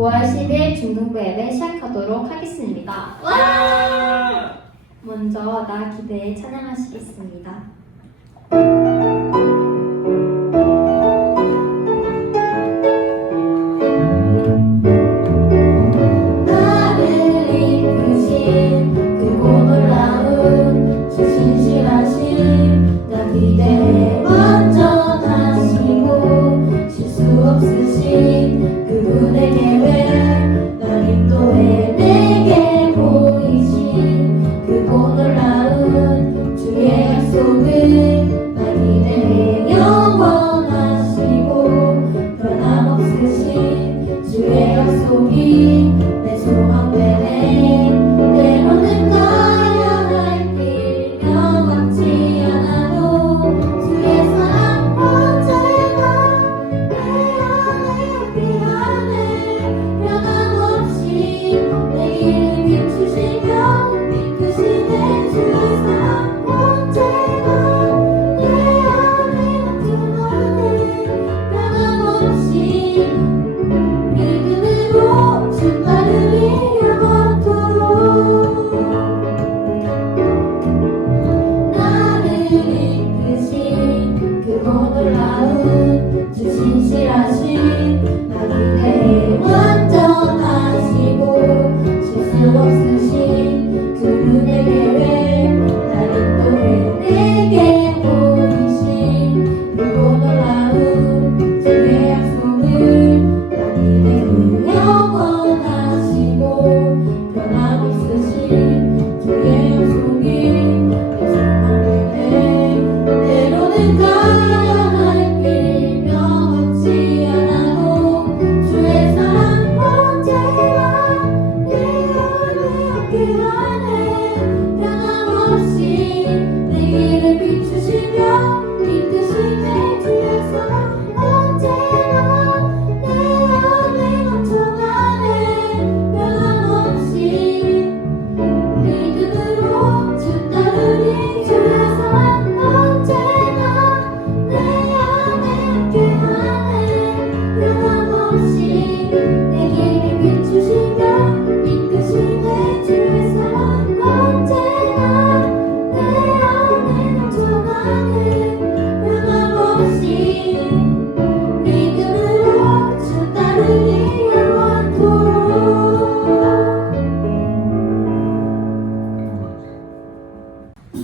5월 10일 중등부 예배 시작하도록 하겠습니다. 와! 먼저 나 기대에 찬양하시겠습니다.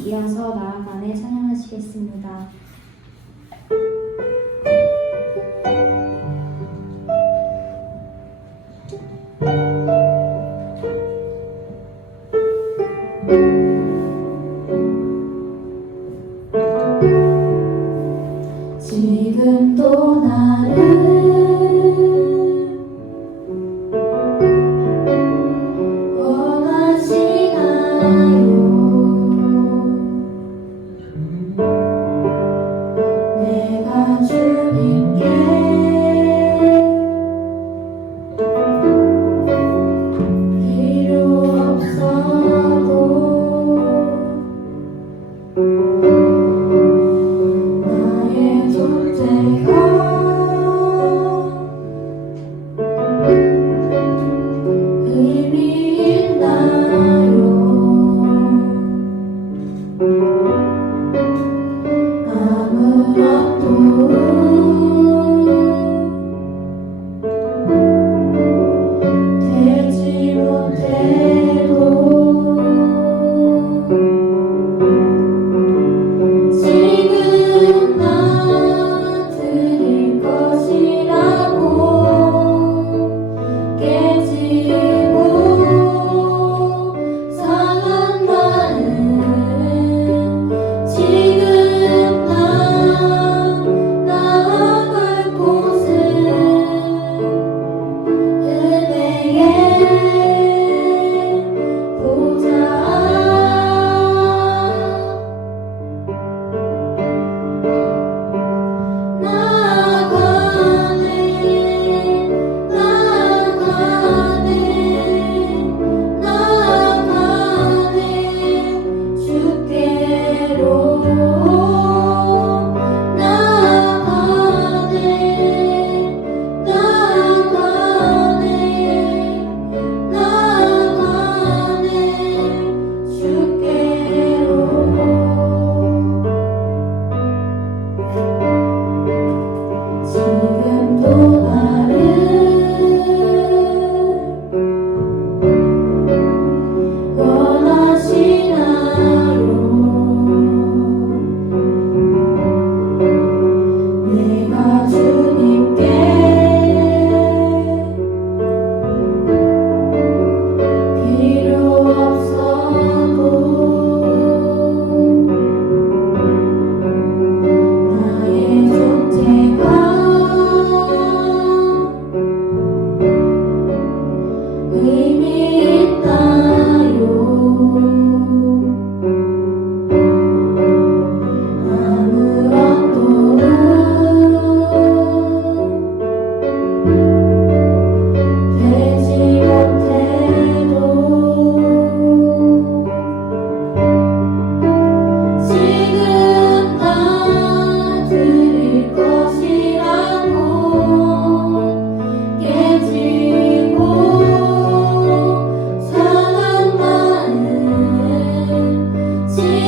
이어서 나아가네 찬양하시겠습니다. 지금도 나를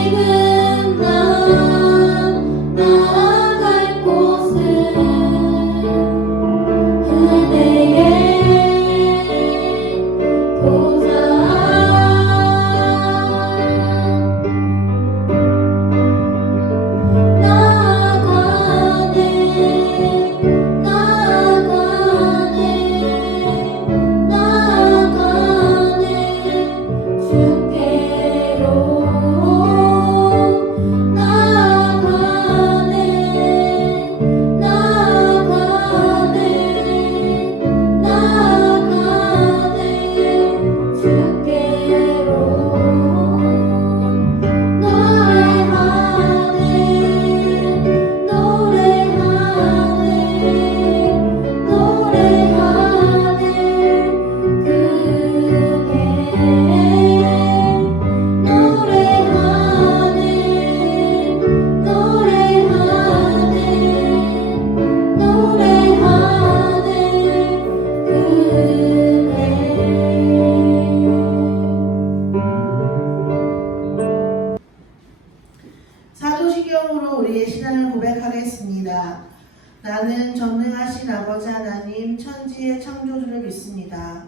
지금 난 나아갈 곳은 은혜의 보좌 사도시경으로 우리의 신앙을 고백하겠습니다. 나는 전능하신 아버지 하나님 천지의 창조주를 믿습니다.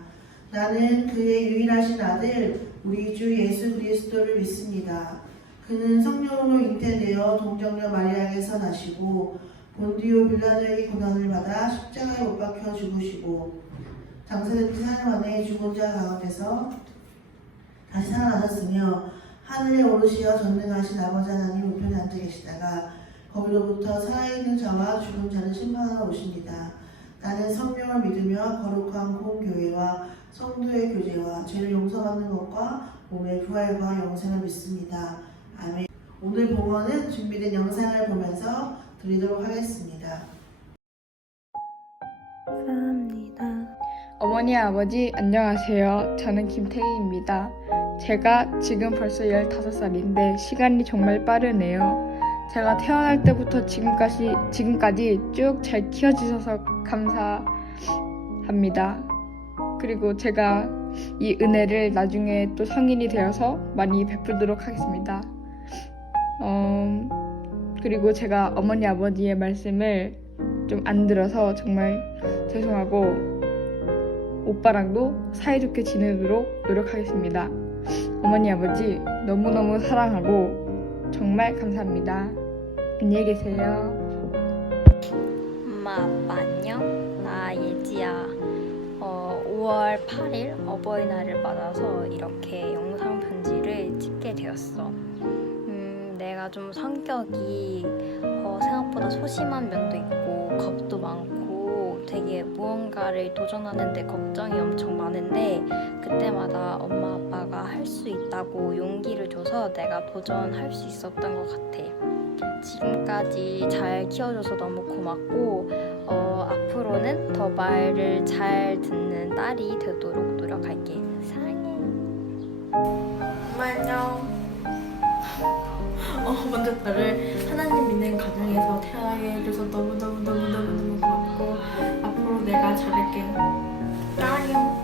나는 그의 유일하신 아들 우리 주 예수 그리스도를 믿습니다. 그는 성령으로 잉태되어 동정녀 마리아에게서 나시고 본디오 빌라도에게 고난을 받아 십자가에 못 박혀 죽으시고 장사된 지 4일 만에 죽은 자 가운데서 다시 살아나셨으며 하늘에 오르시어 전능하신 아버지 하나님 우편에 앉아 계시다가 거기로부터 살아있는 자와 죽은 자를 심판하러 오십니다. 나는 성령을 믿으며 거룩한 공교회와 성도의 교제와 죄를 용서받는 것과 몸의 부활과 영생을 믿습니다. 아멘. 오늘 봉헌은 준비된 영상을 보면서 드리도록 하겠습니다. 감사합니다. 어머니, 아버지, 안녕하세요. 저는 김태희입니다. 제가 지금 벌써 15살인데 시간이 정말 빠르네요. 제가 태어날 때부터 지금까지 쭉 잘 키워주셔서 감사합니다. 그리고 제가 이 은혜를 나중에 또 성인이 되어서 많이 베풀도록 하겠습니다. 그리고 제가 어머니, 아버지의 말씀을 좀 안 들어서 정말 죄송하고 오빠랑도 사이좋게 지내도록 노력하겠습니다. 어머니, 아버지 너무너무 사랑하고 정말 감사합니다. 안녕히 계세요. 엄마, 아빠 안녕? 나 예지야. 5월 8일 어버이날을 맞아서 이렇게 영상 편지를 찍게 되었어. 내가 좀 성격이 생각보다 소심한 면도 있고 겁도 많고 되게 무언가를 도전하는데 걱정이 엄청 많은데 그때마다 엄마 아빠가 할 수 있다고 용기를 줘서 내가 도전할 수 있었던 것 같아. 지금까지 잘 키워줘서 너무 고맙고 앞으로는 더 말을 잘 듣는 딸이 되도록 노력할게. 사랑해. 엄마 안녕. 먼저 나를 하나님 믿는 가정에서 태어나게 해줘서 너무 고맙고 앞으로 내가 잘할게. 사랑해요.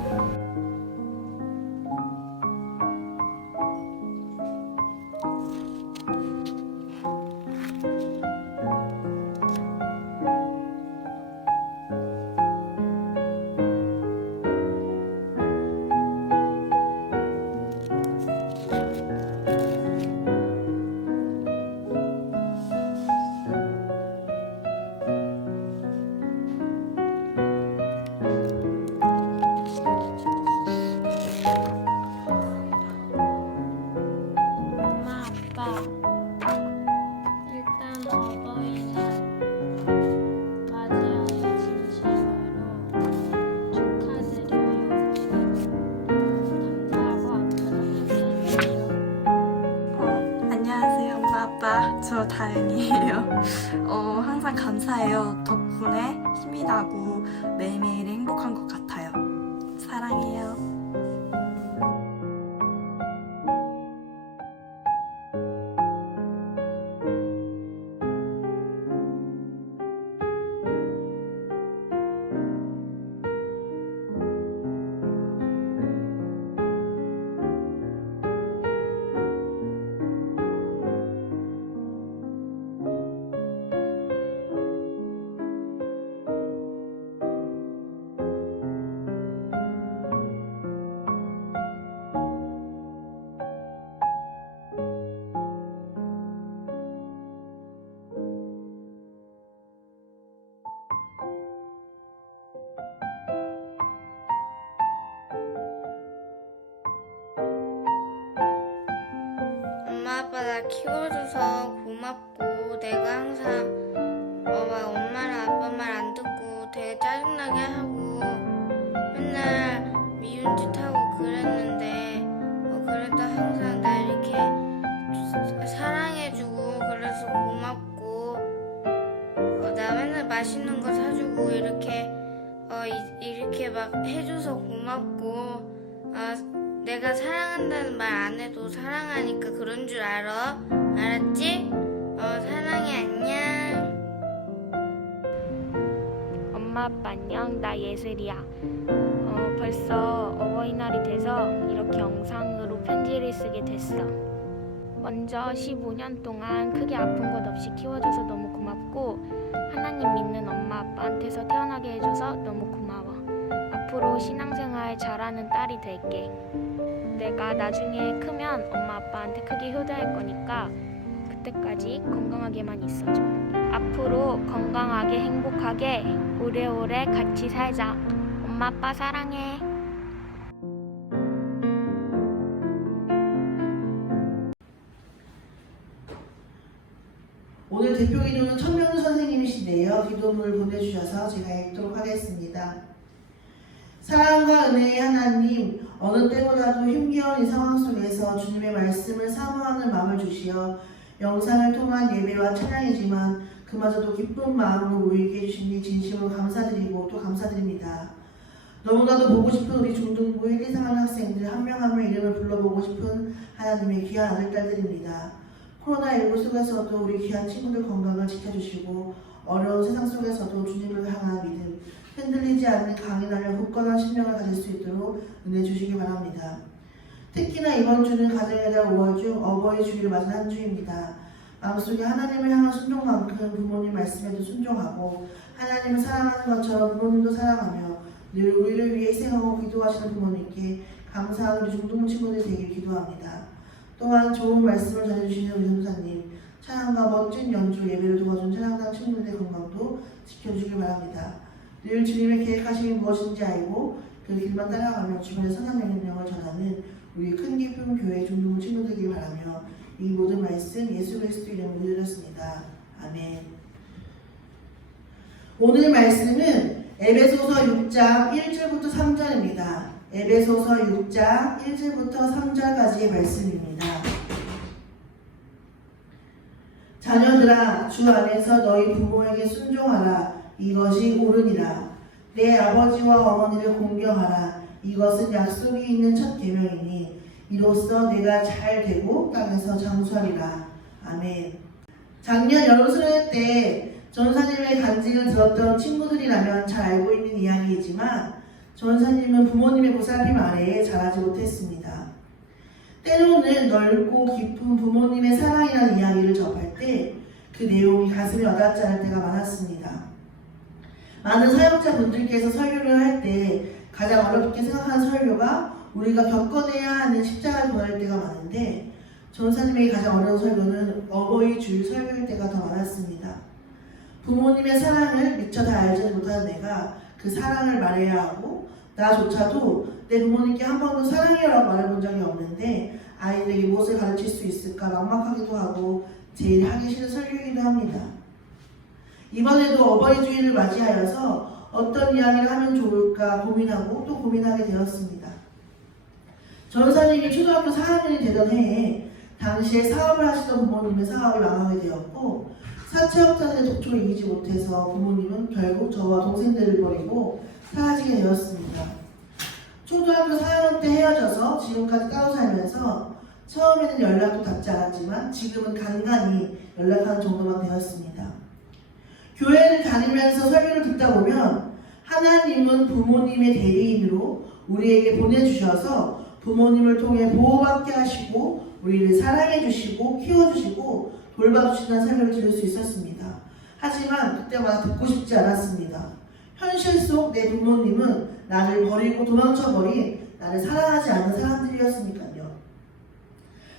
엄마, 아빠, 일단 어버이날 맞이하여 진심으로 축하드려요. 감사하고 앞으로 함께해주세요. 안녕하세요 엄마 아빠. 저 다은이에요. 항상 감사해요. 덕분에 힘이 나고 매일매일 행복한 것 같아요. 사랑해요. 내가 키워줘서 고맙고 내가 항상 막 엄마랑 아빠 말 안 듣고 되게 짜증나게 하고 맨날 미운 짓 하고 그랬는데 그래도 항상 나 이렇게 사랑해주고 그래서 고맙고 나 맨날 맛있는 거 사주고 이렇게 막 해줘서 고맙고 내가 사랑한다는 말 안 해도 사랑하니까 그런 줄 알아. 알았지? 사랑해. 안녕. 엄마 아빠 안녕. 나 예슬이야. 벌써 어버이날이 돼서 이렇게 영상으로 편지를 쓰게 됐어. 먼저 15년 동안 크게 아픈 것 없이 키워줘서 너무 고맙고 하나님 믿는 엄마 아빠한테서 태어나게 해줘서 너무 고마워. 앞으로 신앙생활 잘하는 딸이 될게. 내가 나중에 크면 엄마 아빠한테 크게 효도할 거니까 그때까지 건강하게만 있어줘. 앞으로 건강하게 행복하게 오래오래 같이 살자. 엄마 아빠 사랑해. 오늘 대표 기도는 천명주 선생님이신데요. 기도문을 보내주셔서 제가 읽도록 하겠습니다. 사랑과 은혜의 하나님, 어느 때보다도 힘겨운 이 상황 속에서 주님의 말씀을 사모하는 마음을 주시어 영상을 통한 예배와 찬양이지만 그마저도 기쁜 마음으로 모이게 해주시니 진심으로 감사드리고 또 감사드립니다. 너무나도 보고 싶은 우리 중등부 1, 2, 3학년 학생들 한 명 한 명 이름을 불러보고 싶은 하나님의 귀한 아들, 딸들입니다. 코로나19 속에서도 우리 귀한 친구들 건강을 지켜주시고 어려운 세상 속에서도 주님을 향한 믿음, 흔들리지 않는 강인하며 굳건한 신명을 가질 수 있도록 은혜 주시기 바랍니다. 특히나 이번 주는 가정의 달 5월 중 어버이 주일을 맞은 한 주입니다. 마음속에 하나님을 향한 순종만큼 부모님 말씀에도 순종하고 하나님을 사랑하는 것처럼 부모님도 사랑하며 늘 우리를 위해 희생하고 기도하시는 부모님께 감사하는 우리 중등 친구들 되길 기도합니다. 또한 좋은 말씀을 전해주시는 우리 선사님, 찬양과 멋진 연주, 예배를 도와준 찬양단 친구들의 건강도 지켜주길 바랍니다. 늘 주님의 계획하심이 무엇인지 알고 그 길만 따라가며 주변의 선한 명령을 전하는 우리 큰 기쁨 교회 중등 친구들이길 바라며 이 모든 말씀 예수 그리스도 이름으로 드렸습니다. 아멘. 오늘 말씀은 에베소서 6장 1절부터 3절입니다. 에베소서 6장 1절부터 3절까지의 말씀입니다. 자녀들아, 주 안에서 너희 부모에게 순종하라. 이것이 옳으니라. 내 아버지와 어머니를 공경하라. 이것은 약속이 있는 첫 계명이니 이로써 내가 잘 되고 땅에서 장수하리라. 아멘. 작년 여름수련회 때 전사님의 간증을 들었던 친구들이라면 잘 알고 있는 이야기이지만 전사님은 부모님의 보살핌 아래에 자라지 못했습니다. 때로는 넓고 깊은 부모님의 사랑이라는 이야기를 접할 때 그 내용이 가슴에 와닿지 않을 때가 많았습니다. 많은 사역자분들께서 설교를 할 때 가장 어렵게 생각하는 설교가 우리가 겪어내야 하는 십자가를 보낼 때가 많은데 전사님에게 가장 어려운 설교는 어버이 주일 설교일 때가 더 많았습니다. 부모님의 사랑을 미처 다 알지 못하는 내가 그 사랑을 말해야 하고 나조차도 내 부모님께 한 번도 사랑해요라고 말해본 적이 없는데 아이들에게 무엇을 가르칠 수 있을까 막막하기도 하고 제일 하기 싫은 설교이기도 합니다. 이번에도 어버이 주일을 맞이하여서 어떤 이야기를 하면 좋을까 고민하고 또 고민하게 되었습니다. 전사님이 초등학교 4학년이 되던 해에 당시에 사업을 하시던 부모님의 사업이 망하게 되었고 사채업자들의 독촉을 이기지 못해서 부모님은 결국 저와 동생들을 버리고 사라지게 되었습니다. 초등학교 4학년 때 헤어져서 지금까지 따로 살면서 처음에는 연락도 닿지 않았지만 지금은 간간히 연락하는 정도만 되었습니다. 교회를 다니면서 설교를 듣다 보면 하나님은 부모님의 대리인으로 우리에게 보내주셔서 부모님을 통해 보호받게 하시고 우리를 사랑해 주시고 키워주시고 돌봐주시는 설교를 들을 수 있었습니다. 하지만 그때마다 듣고 싶지 않았습니다. 현실 속 내 부모님은 나를 버리고 도망쳐버린 나를 사랑하지 않는 사람들이었으니까요.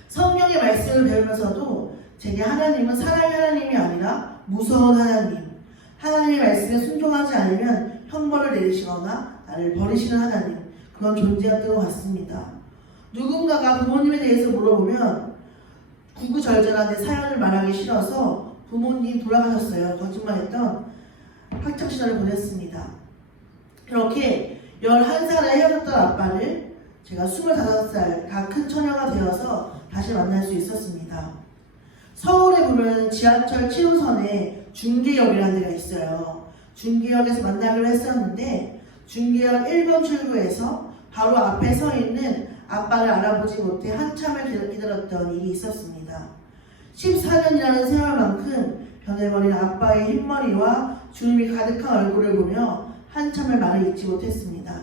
성경의 말씀을 배우면서도 제게 하나님은 사랑의 하나님이 아니라 무서운 하나님, 하나님의 말씀에 순종하지 않으면 형벌을 내리시거나 나를 버리시는 하나님, 그런 존재였던 것 같습니다. 누군가가 부모님에 대해서 물어보면 구구절절한 내 사연을 말하기 싫어서 부모님 돌아가셨어요. 거짓말했던 학창시절을 보냈습니다. 이렇게 11살에 헤어졌던 아빠를 제가 25살 다 큰 처녀가 되어서 다시 만날 수 있었습니다. 서울에 보면 지하철 7호선에 중계역이라는 데가 있어요. 중계역에서 만나기로 했었는데 중계역 1번 출구에서 바로 앞에 서 있는 아빠를 알아보지 못해 한참을 기다렸던 일이 있었습니다. 14년이라는 세월만큼 변해버린 아빠의 흰머리와 주름이 가득한 얼굴을 보며 한참을 말을 잇지 못했습니다.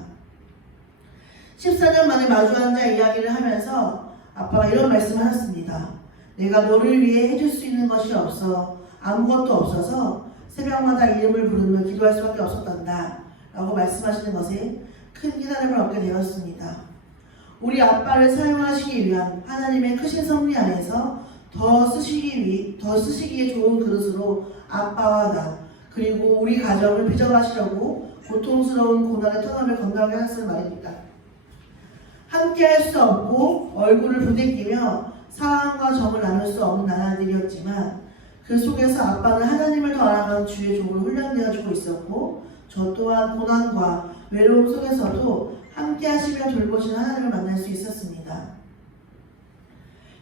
14년 만에 마주 앉아 이야기를 하면서 아빠가 이런 말씀을 하셨습니다. 내가 너를 위해 해줄 수 있는 것이 없어. 아무것도 없어서 새벽마다 이름을 부르며 기도할 수밖에 없었단다 라고 말씀하시는 것에 큰 깨달음을 얻게 되었습니다. 우리 아빠를 사용하시기 위한 하나님의 크신 섭리 안에서 더 쓰시기에 좋은 그릇으로 아빠와 나 그리고 우리 가정을 빚어가시려고 고통스러운 고난의 터널을 건너게 하셨을 말입니다. 함께 할 수 없고 얼굴을 부대끼며 사랑과 정을 나눌 수 없는 나날들이었지만 그 속에서 아빠는 하나님을 더 알아가는 주의 종으로 훈련되어주고 있었고 저 또한 고난과 외로움 속에서도 함께 하시며 돌보시는 하나님을 만날 수 있었습니다.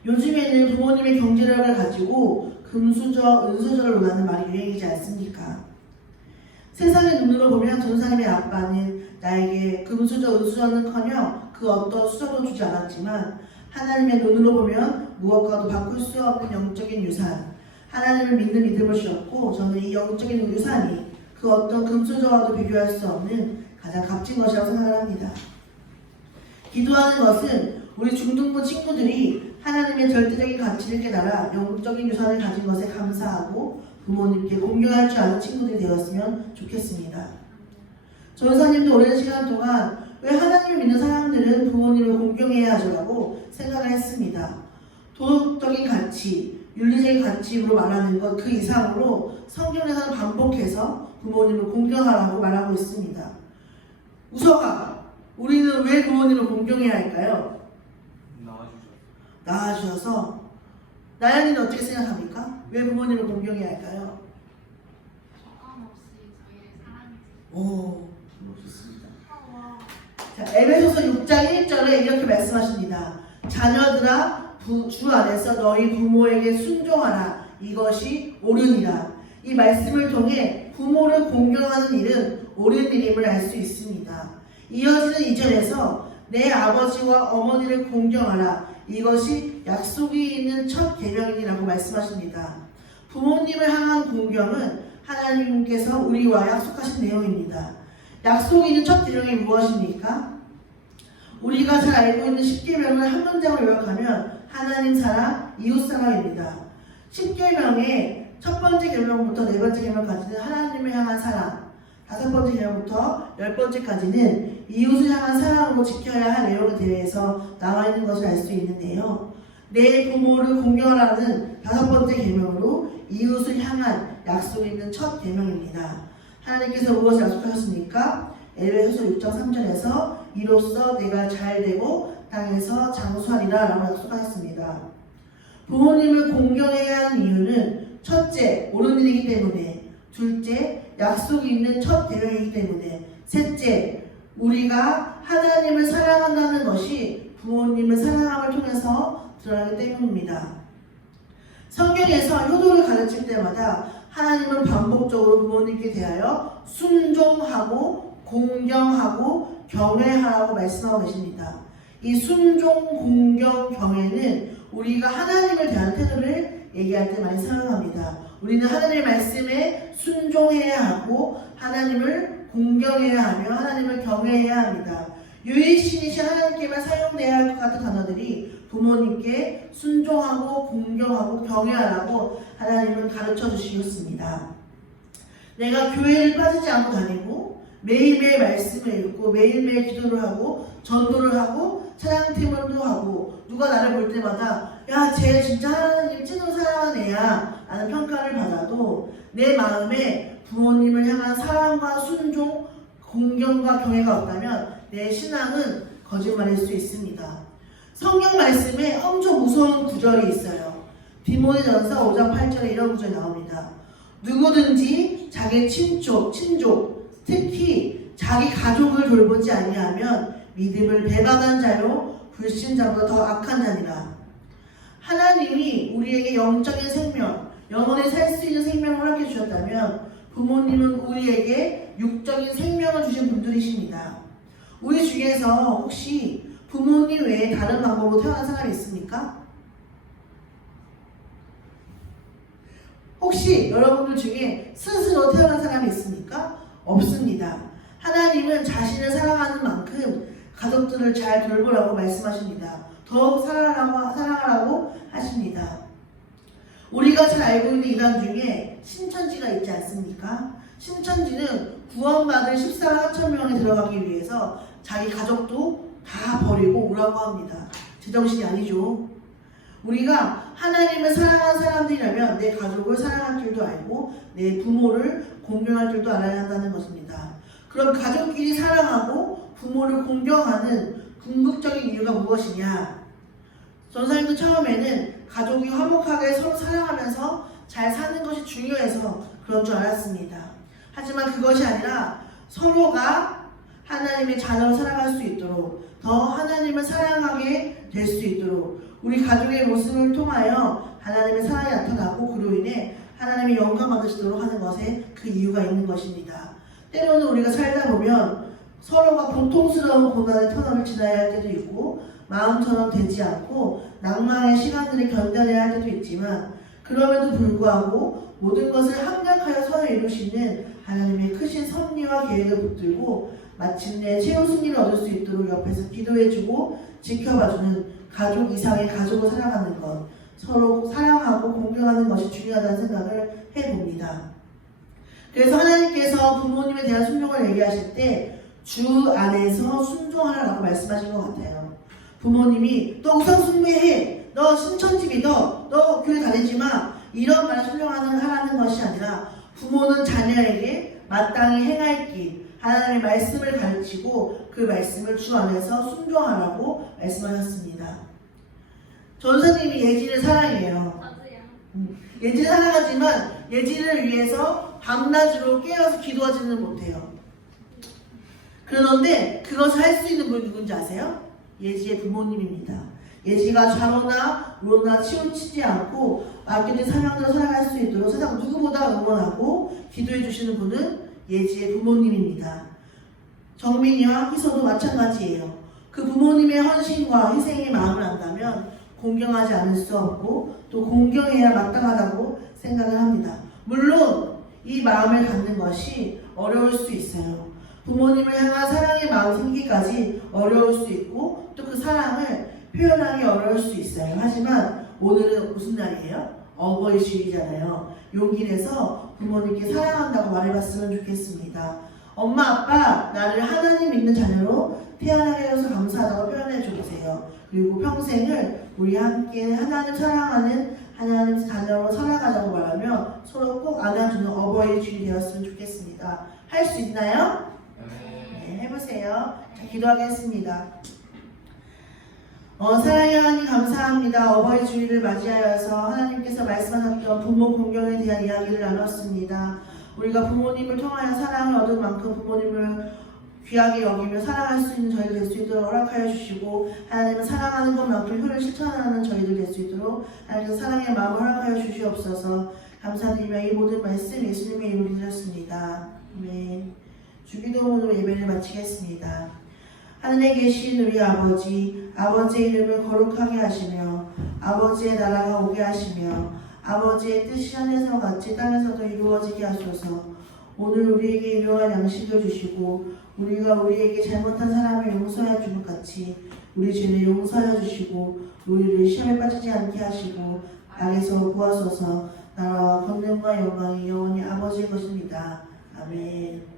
요즘에는 부모님의 경제력을 가지고 금수저, 은수저를 논하는 말이 유행이지 않습니까? 세상의 눈으로 보면 전사님의 아빠는 나에게 금수저, 은수저는커녕 그 어떤 수저도 주지 않았지만 하나님의 눈으로 보면 무엇과도 바꿀 수 없는 영적인 유산, 하나님을 믿는 믿음을 주셨고 저는 이 영적인 유산이 그 어떤 금수저와도 비교할 수 없는 가장 값진 것이라고 생각을 합니다. 기도하는 것은 우리 중등부 친구들이 하나님의 절대적인 가치를 깨달아 영적인 유산을 가진 것에 감사하고 부모님께 공경할 줄 아는 친구들이 되었으면 좋겠습니다. 전사님도 오랜 시간 동안 왜 하나님을 믿는 사람들은 부모님을 공경해야 하죠라고 생각을 했습니다. 도덕적인 가치, 윤리적인 가치로 말하는 것 그 이상으로 성경에서는 반복해서 부모님을 공경하라고 말하고 있습니다. 우서가 우리는 왜 부모님을 공경해야 할까요? 낳아주셔서. 나연이는 어떻게 생각합니까? 왜 부모님을 공경해야 할까요? 오, 좋습니다. 자, 에베소서 6장 1절에 이렇게 말씀하십니다. 자녀들아 주 안에서 너희 부모에게 순종하라. 이것이 옳으니라. 이 말씀을 통해 부모를 공경하는 일은 옳은 일임을 알 수 있습니다. 이어지는 2절에서 내 아버지와 어머니를 공경하라. 이것이 약속이 있는 첫 계명이라고 말씀하십니다. 부모님을 향한 공경은 하나님께서 우리와 약속하신 내용입니다. 약속이 있는 첫 계명이 무엇입니까? 우리가 잘 알고 있는 10계명을 한 문장으로 요약하면 하나님 사랑, 이웃 사랑입니다. 10계명의 첫 번째 계명부터 네 번째 계명까지는 하나님을 향한 사랑, 다섯 번째 계명부터 10번째까지는 이웃을 향한 사랑으로 지켜야 할 내용에 대해서 나와 있는 것을 알 수 있는데요. 내 부모를 공경하라는 다섯 번째 계명으로 이웃을 향한 약속이 있는 첫 계명입니다. 하나님께서 무엇을 약속하셨습니까? 에베소서 6장 3절에서 이로써 내가 잘되고 땅에서 장수하리라 라고 약속하셨습니다. 부모님을 공경해야 하는 이유는 첫째, 옳은 일이기 때문에, 둘째, 약속이 있는 첫 계명이기 때문에, 셋째, 우리가 하나님을 사랑한다는 것이 부모님을 사랑함을 통해서 드러나기 때문입니다. 성경에서 효도를 가르칠 때마다 하나님은 반복적으로 부모님께 대하여 순종하고 공경하고 경외하라고 말씀하고 계십니다. 이 순종, 공경, 경외는 우리가 하나님을 대한 태도를 얘기할 때 많이 사용합니다. 우리는 하나님의 말씀에 순종해야 하고 하나님을 공경해야 하며 하나님을 경외해야 합니다. 유일신이신 하나님께만 사용돼야 할 것 같은 단어들이 부모님께 순종하고 공경하고 경외하라고 하나님은 가르쳐 주시었습니다. 내가 교회를 빠지지 않고 다니고 매일매일 말씀을 읽고 매일매일 기도를 하고 전도를 하고 찬양팀도 하고 누가 나를 볼 때마다 야, 쟤 진짜 하나님 찐으로 사랑하는 애야 라는 평가를 받아도 내 마음에 부모님을 향한 사랑과 순종, 공경과 경외가 없다면 내 신앙은 거짓말일 수 있습니다. 성경 말씀에 엄청 무서운 구절이 있어요. 디모데전서 5장 8절에 이런 구절이 나옵니다. 누구든지 자기 친족, 특히 자기 가족을 돌보지 아니하면 믿음을 배반한 자요 불신자보다 더 악한 자니라. 하나님이 우리에게 영적인 생명, 영원히 살 수 있는 생명을 허락해 주셨다면 부모님은 우리에게 육적인 생명을 주신 분들이십니다. 우리 중에서 혹시 부모님 외에 다른 방법으로 태어난 사람이 있습니까? 혹시 여러분들 중에 스스로 태어난 사람이 있습니까? 없습니다. 하나님은 자신을 사랑하는 만큼 가족들을 잘 돌보라고 말씀하십니다. 더욱 사랑하라고 하십니다. 우리가 잘 알고 있는 이단 중에 신천지가 있지 않습니까? 신천지는 구원받을 14만 4천 명에 들어가기 위해서 자기 가족도 다 버리고 오라고 합니다. 제정신이 아니죠. 우리가 하나님을 사랑하는 사람들이라면 내 가족을 사랑할 줄도 알고 내 부모를 공경할 줄도 알아야 한다는 것입니다. 그럼 가족끼리 사랑하고 부모를 공경하는 궁극적인 이유가 무엇이냐? 전사님도 처음에는 가족이 화목하게 서로 사랑하면서 잘 사는 것이 중요해서 그런 줄 알았습니다. 하지만 그것이 아니라 서로가 하나님의 자녀로 살아갈 수 있도록 더 하나님을 사랑하게 될 수 있도록 우리 가족의 모습을 통하여 하나님의 사랑이 나타나고 그로 인해 하나님의 영광 받으시도록 하는 것에 그 이유가 있는 것입니다. 때로는 우리가 살다 보면 서로가 고통스러운 고난의 터널을 지나야 할 때도 있고 마음처럼 되지 않고 낭만의 시간들을 견뎌내야 할 때도 있지만 그럼에도 불구하고 모든 것을 합력하여 선을 이루시는 하나님의 크신 섭리와 계획을 붙들고 마침내 최후 승리를 얻을 수 있도록 옆에서 기도해주고 지켜봐주는 가족 이상의 가족을 살아가는 것, 서로 사랑하고 공경하는 것이 중요하다는 생각을 해봅니다. 그래서 하나님께서 부모님에 대한 순종을 얘기하실 때 주 안에서 순종하라고 말씀하신 것 같아요. 부모님이 너 우상 숭배해, 너 신천지 믿어, 너 교회 다니지 마, 이런 말을 순종하라는 것이 아니라 부모는 자녀에게 마땅히 행할 길, 하나님의 말씀을 가르치고 그 말씀을 주 안에서 순종하라고 말씀하셨습니다. 전사님이 예지를 사랑해요. 예지를 사랑하지만 예지를 위해서 밤낮으로 깨어서 기도하지는 못해요. 그런데 그것을 할 수 있는 분이 누군지 아세요? 예지의 부모님입니다. 예지가 좌로나 우로나 치우치지 않고 맡겨진 사명대로 살아갈 수 있도록 세상 누구보다 응원하고 기도해 주시는 분은 예지의 부모님입니다. 정민이와 희서도 마찬가지예요. 그 부모님의 헌신과 희생의 마음을 안다면 공경하지 않을 수 없고 또 공경해야 마땅하다고 생각을 합니다. 물론 이 마음을 갖는 것이 어려울 수 있어요. 부모님을 향한 사랑의 마음 생기까지 어려울 수 있고 또 그 사랑을 표현하기 어려울 수 있어요. 하지만 오늘은 무슨 날이에요? 어버이 주일이잖아요. 용기 내서 부모님께 사랑한다고 말해봤으면 좋겠습니다. 엄마 아빠 나를 하나님 믿는 자녀로 태어나게 해줘서 감사하다고 표현해 줘보세요. 그리고 평생을 우리 함께 하나님 사랑하는 하나님 자녀로 살아가자고 말하며 서로 꼭 안아주는 어버이 주일이 되었으면 좋겠습니다. 할 수 있나요? 네, 해보세요. 자, 기도하겠습니다. 사랑의 하나님 감사합니다. 어버이 주일을 맞이하여서 하나님께서 말씀하셨던 부모 공경에 대한 이야기를 나눴습니다. 우리가 부모님을 통하여 사랑을 얻은 만큼 부모님을 귀하게 여기며 사랑할 수 있는 저희들 될 수 있도록 허락하여 주시고 하나님을 사랑하는 것만큼 효를 실천하는 저희들 될 수 있도록 하나님께서 사랑의 마음을 허락하여 주시옵소서. 감사드리며 이 모든 말씀 예수님의 이름으로 드렸습니다. 아멘. 주기도문으로 예배를 마치겠습니다. 하늘에 계신 우리 아버지, 아버지의 이름을 거룩하게 하시며 아버지의 나라가 오게 하시며 아버지의 뜻이 하늘에서 같이 땅에서도 이루어지게 하소서. 오늘 우리에게 일용할 양식을 주시고 우리가 우리에게 잘못한 사람을 용서해 준 것 같이 우리 죄를 용서해 주시고 우리를 시험에 빠지지 않게 하시고 악에서 구하소서. 나라와 권능과 영광이 영원히 아버지의 것입니다. 아멘.